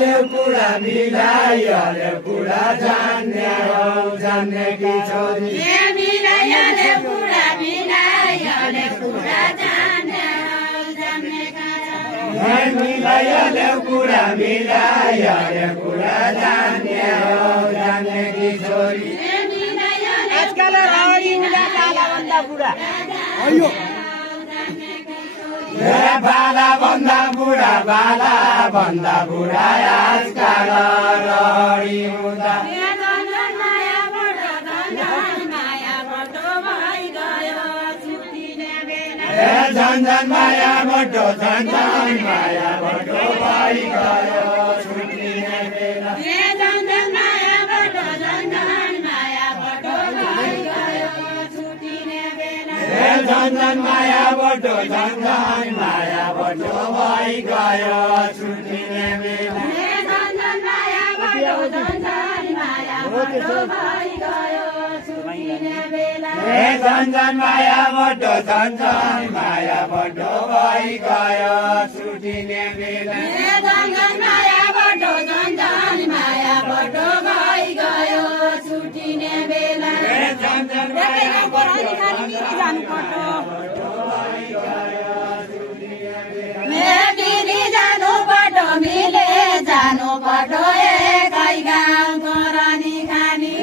कुरा मिलाइले कुरा जान्ने हो जान्ने की छोरी मिलाइले कुरा मिलाइले कुरा जान्ने हो जान्ने की छोरी मिलाइले कुरा मिलाइले कुरा जान्ने हो जान्ने की छोरी आजकल रावणी हुँदा बाला भन्दा बुढा अयो बाला भन्दा बुढा आजकल रावणी हुँदा झन्झन माया बटो झन्झन माया बटो भइगयो छुट्टिने बेला झन्झन माया बटो झन्झन माया बटो भइगयो छुट्टिने बेला झन्झन माया बटो झन्झन माया बटो भइगयो छुट्टिने बेला झन्झन माया बटो झन्झन माया बटो भइगयो छुट्टिने बेला झन्झन माया बटो झन्झन माया बटो भइगयो छुट्टिने बेला झन्झन माया बटो झन्झन माया बटो भइगयो छुट्टिने बेला झन्झन माया बटो झन्झन माया बटो भइगयो छुट्टिने बेला दिदी जानु पटो मिले जानु पटो एकै गाउँको रानी खानी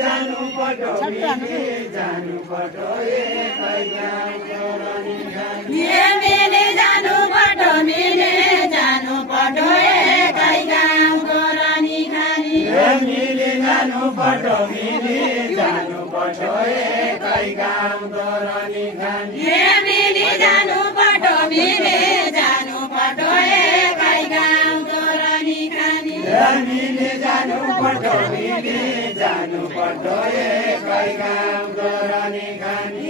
जानु पटो मिले जानु पटो एकै गाउँको रानी खानी मिले जानु पटो मिले जानु पटो एकै गाउँको रानी खानी मिले जानु पटो मिले जानु पटो एकै गाउँको रानी खानी मिले जानु पटो मिले जानु पटो एकै गाउँको रानी खानी मिले जानु पटो मिले जानु पटो एकै गाउँको रानी खानी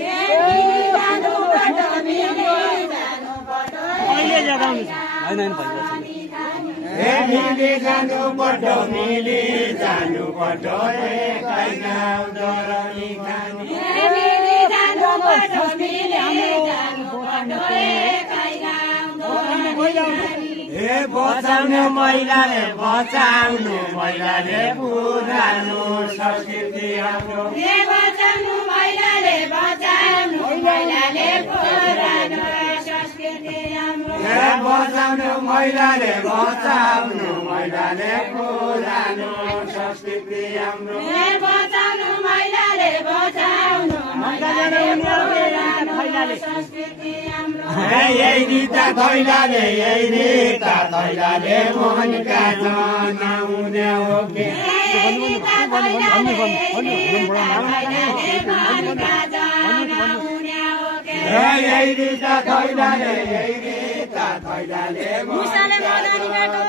जानु पटो मिले जानु पटो अहिले जगाउनु हैन मिले जानु पटो मिले जानु पटो एकै गाउँको रानी खानी मिले जानु पटो मिले जानु पटो एकै गाउँको रानी बचाउनु महिलाले पुरानो संस्कृति हाम्रो बचाउनु महिलाले पुरानो संस्कृति हाम्रो बचाउनु महिलाले पुरानो संस्कृति हाम्रो बचाउनु महिलाले पुरानो संस्कृति हाम्रो यही रीता थैलाले मोहनका जनाउने हो के यही रीता थैलाले मुसाले मदनी काटो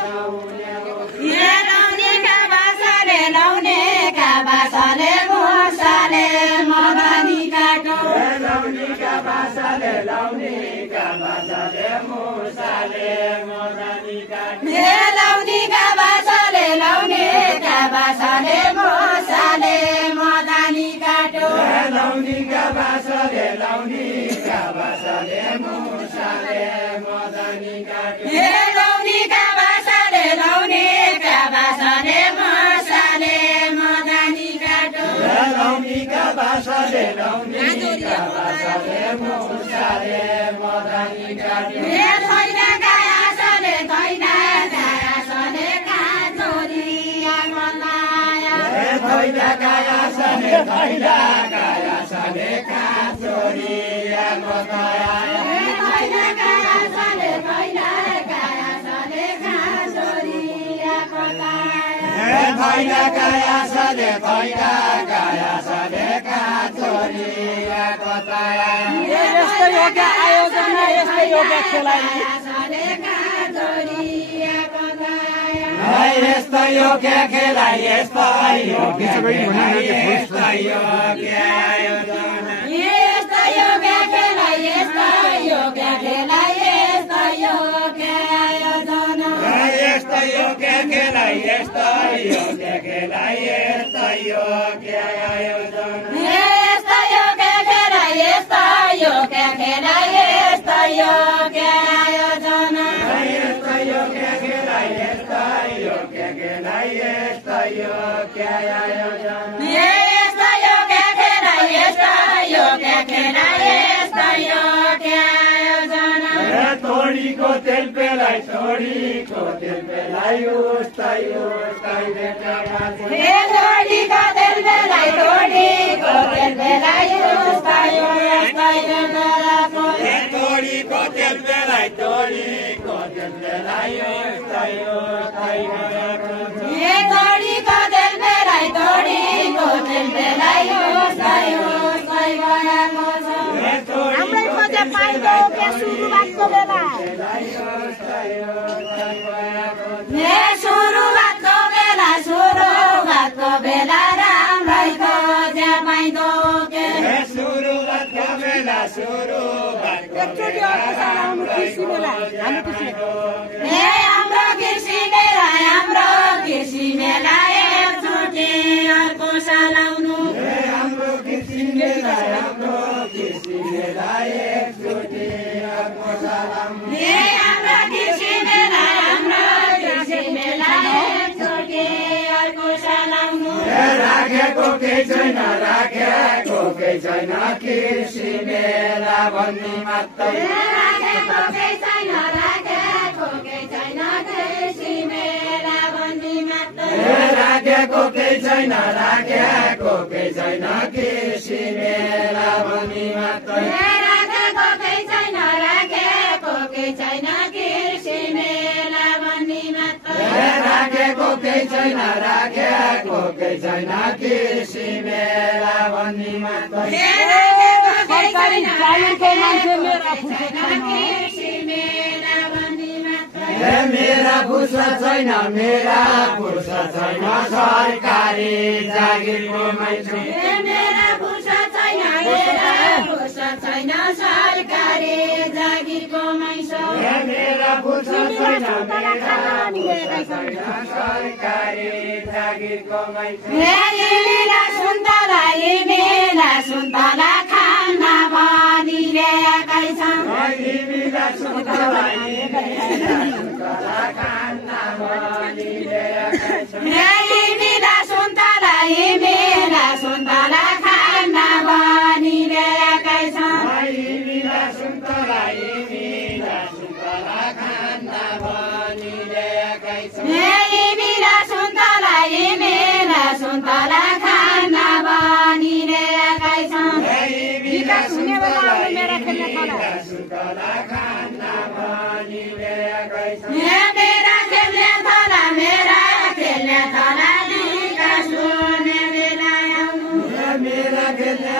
लाउने का बासाले लाउने का बासाले मुसाले मदनी काटो लाउने का बासाले लाउने का बासाले मुसाले मदनी काटो लाउने का बासाले लाउने का बासाले मुसाले मदनी काटो लाउने का बासाले लाउने का बासाले मुसाले मदनी काटो लाउने का बासाले लाउने का बासाले मुसाले मदनी काटो लाउने का बासाले लाउने का बासाले मुसाले मदनी काटो थैला गायासले थैला गायासले काजोरिया मलाया थैला गायासले काजोरिया मलाया थैला गायासले काजोरिया मलाया थैला गायासले काजोरिया कताया यस्तै हो क्या आयोजना यस्तै हो क्या खेलाइ यस्तै हो क्या खेला यस्तै हो क्या आयोजना यस्तै हो क्या खेला यस्तै हो क्या खेला यस्तै हो क्या आयोजना यस्तै हो क्या खेला यस्तै हो क्या खेला यस्तै हो क्या आयोजना यस्तै हो क्या खेला यस्तै हो क्या खेला यस्तै हो क्या आयोजना यस्तै हो क्या खेला यस्तै खेलाई यस्तो यो क्या योजना यस्तो यो क्या खेला यस्तो यो क्या खेला यस्तो यो क्या योजना तोडीको तेल पेलाई तोडीको तेल पेलाई उस्तै उस्तै बेटामा हे तोडीको तेल पेलाई तोडीको तेल पेलाई उस्तै उस्तै बेटाको हे तोडीको तेल पेलाई तोडीको तेल पेलाई उस्तै उस्तै बेटाको हे तोडीको तेल पेलाई तोडीको तेल पेलाई उस्तै उस्तै बेटाको हाम्रै खोजे पाइदो के सुरुवातको बेला हे सुरुवातको बेला राम्रै खोजे पाइदो के सुरुवातको बेला एकचोटि अर्को साल आउनु कृषि मेला हाम्रो कृषि मेला हे हाम्रो कृषि मेला एकचोटि अर्को साल आउनु हाम्रो कृषि मेला एकचोटि अर्को साल आउनु हे हाम्रो कृषि मेला एकचोटि अर्को साल आउनु राखेको केही छैन कृषि मेला भन्ने मात्रै राखेको केही छैन कृषि मेला भन्ने मात्रै राखेको केही छैन कृषि मेला भन्ने मात्रै राखेको केही छैन कृषि मेला भन्ने मात्रै राखेको केही छैन कृषि मेला भन्ने मात्रै सरकारी जागिरको मान्छे मेरा फुर्सद छैन कृषि मेला भन्ने मात्रै मेरा फुर्सद छैन सरकारी जागिरको मान्छे मेरा फुर्सद छैन सरकारी जागिरको मान्छे मेरा फुर्सद छैन सरकारी जागिरको मान्छे मेरा सुन्तला खाना भनिरहेकै छ मेरा सुन्तला खाना भनिरहेकै छ मेरा सुन्तला खाना भनिरहेकै छ मेरा सुन्तला खाना भनिरहेकै छ मेरा सुन्तला खाना भनिरहेकै छ विकास हुने बेला आउनु मेरा खेल्ने थाला सुन्तला खाना भनिरहेकै छ मेरा खेल्ने थाला विकास हुने बेला आउनु मेरा खेल्ने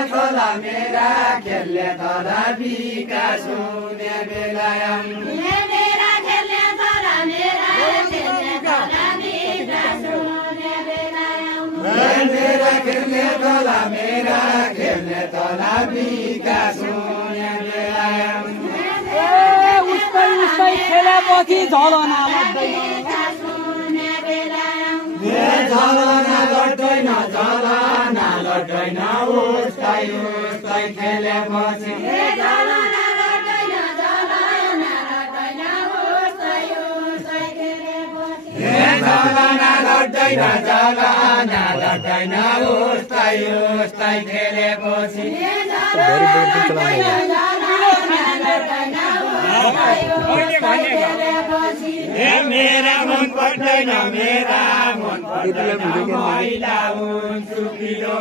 थाला विकास हुने बेला आउनु मेरा खेल्ने थाला विकास हुने बेला आउनु मेरा खेल्ने थाला विकास हुने बेला आउनु उस्तै खेलेपछि झलना लाग्दैन विकास हुने बेला आउनु झलना लड्दैन उस्तै खेलेपछि झलना लड्दैन उस्तै खेलेपछि झलना लड्दैन उस्तै खेलेपछि मेरा मन पर्दैन महिला हुन्छु किलो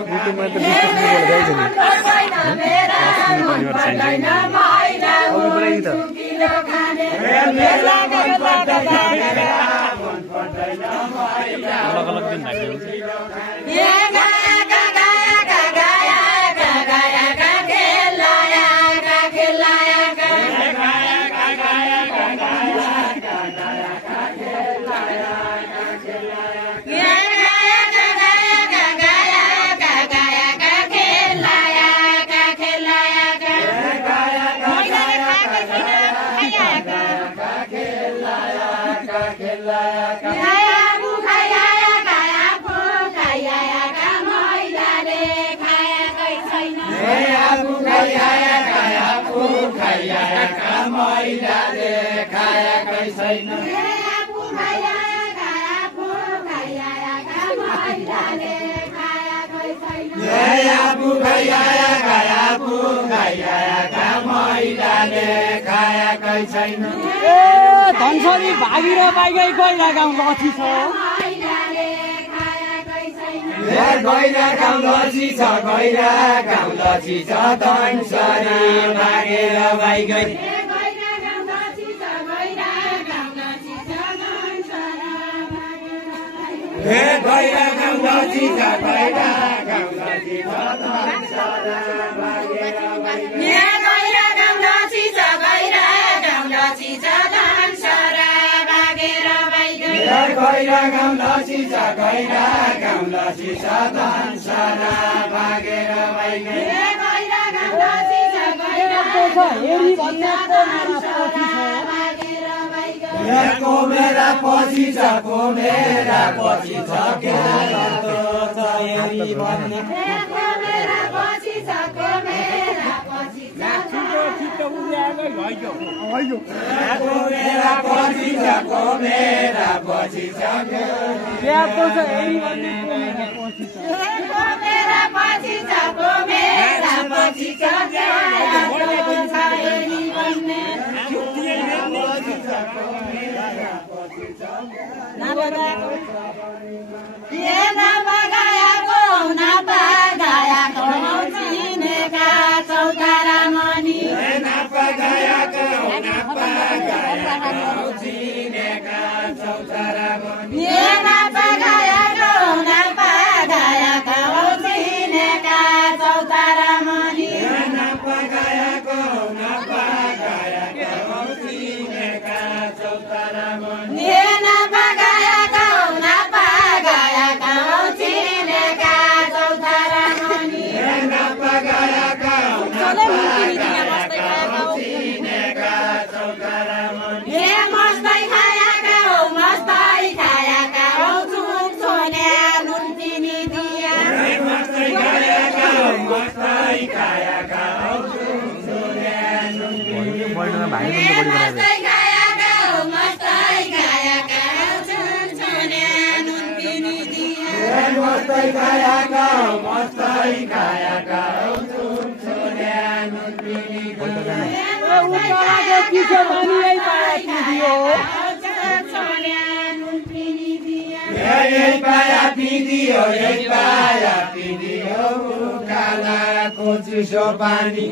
छैन खाएकै छैन ए धनसरी भागिर बाइकै गइरा गाउँ लची छ गैरा गाउँ लची छ गैरा गाउँ लची छ धनसरी भागेर बाइकै गैरा गाउँ लची छ गैरा गाउँ लची छ धनसरी भागेर बाइकै गैरा गाउँ लची छ गैरा गाउँ लची छ धनसरा भागेर बाइकै कोमेरा पछि छ कोमेरा पछि छ के हेरी भन्ने कोमेरा पछि छ कोमेरा पछि छ छिटो उड्याएकै लैजो कोमेरा पछि छ कोमेरा पछि छ याको छ हेरी भन्ने कोमेरा पछि छ कोमेरा पछि छ हेरी भन्ने ये नपगाएको नपगाएको चिनेका चौतारा मणि नपगाएको चिनेका चौतारा मणि ये नपगाएको नपगाएको चिनेका चौतारा मणि नपगाएको चिनेका चौतारा मणि कालाको चिसो पानी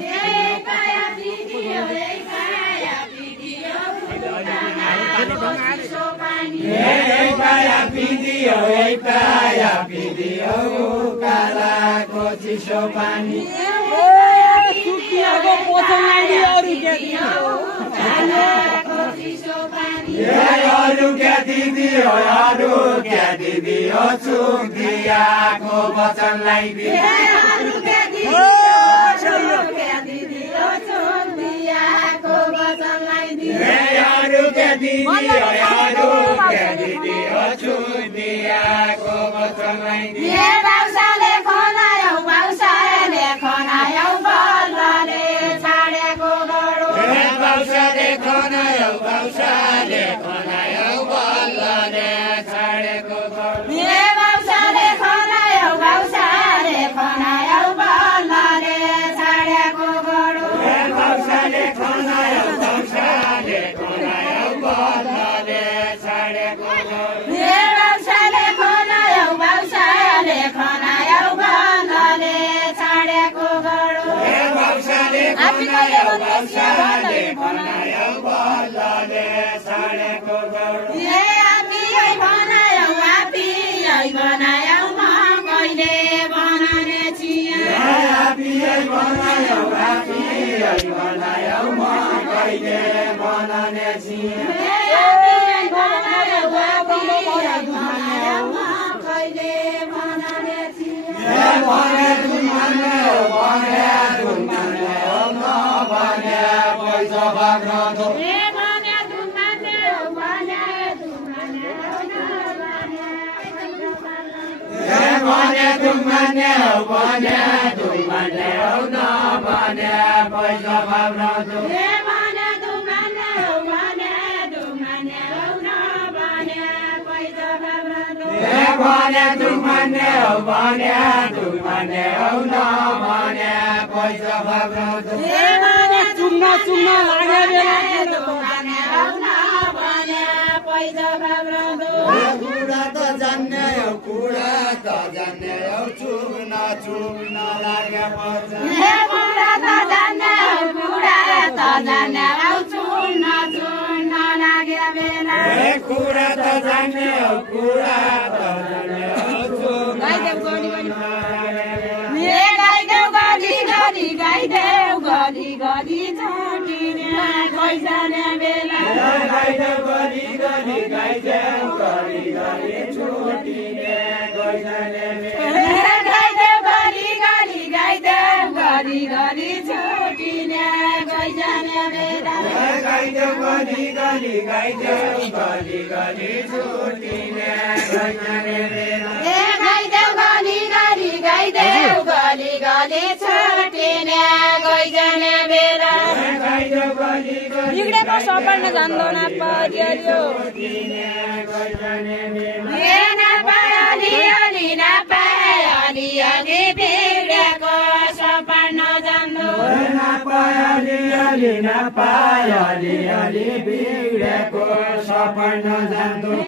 कालाको चिसो पानी अरू क्या दिदी हो चुक दियाको वचनलाई अरू क्या दिदी हो चुक दियाको वचनलाई अरू क्या दिदी हो चुक दियाको वचनलाई बाउसाले खनायौ बल्लले छाडेको गडो बाउसाले खनायौ बल्लले छाडेको गडो बाउसाले खनायौ बल्लले छाडेको गडो बाउसाले खनायौ बल्लले छाडेको गडो बाउसाले खनायौ बल्लले छाडेको गडो बाउसाले खनायौ बल्लले छाडेको गडो बनायौ म कहिले बनाउने छिया बनायौ म कहिले बनाउने छिया पैसा भने तु मान्ने हौ भने तु मान्ने हौ नभने पैसा फाप्राउँदो चुम्न चुम्न लाग्यो बेला कुरा त जान्ने हौ कुरा त जान्ने हौ चुम्न चुम्न लागेपछि कुरा त जान्ने हौ कुरा त जान्ने हौ चुम्न चुम्न लागे बेला कुरा त जान्ने हौ कुरा त जान्ने हौ चुम्न गाइदेऊ गली गली गाइदेऊ गली गली छुटिने गइजाने बेला गाइदेऊ गली गली गाइदेऊ गली गली छुटिने गइजाने बेला गाइदेऊ गली गली गाइदेऊ गली गली छुटिने गइजाने बेला गाइदेऊ गली गली गाइदेऊ गली गली छुटिने गइजाने बेला गाइदेऊ गली गली गाइदेऊ गली गली छुटिने गइजाने बेला गाइदेऊ गली गली बिग्रेको सपन्न जान्दैन पर्यो गइजाने बेला अलि अलि नपाए अलि अलि बिग्रेको सपन्न जान्नु अलि अलि बिग्रेको सपना जान्दो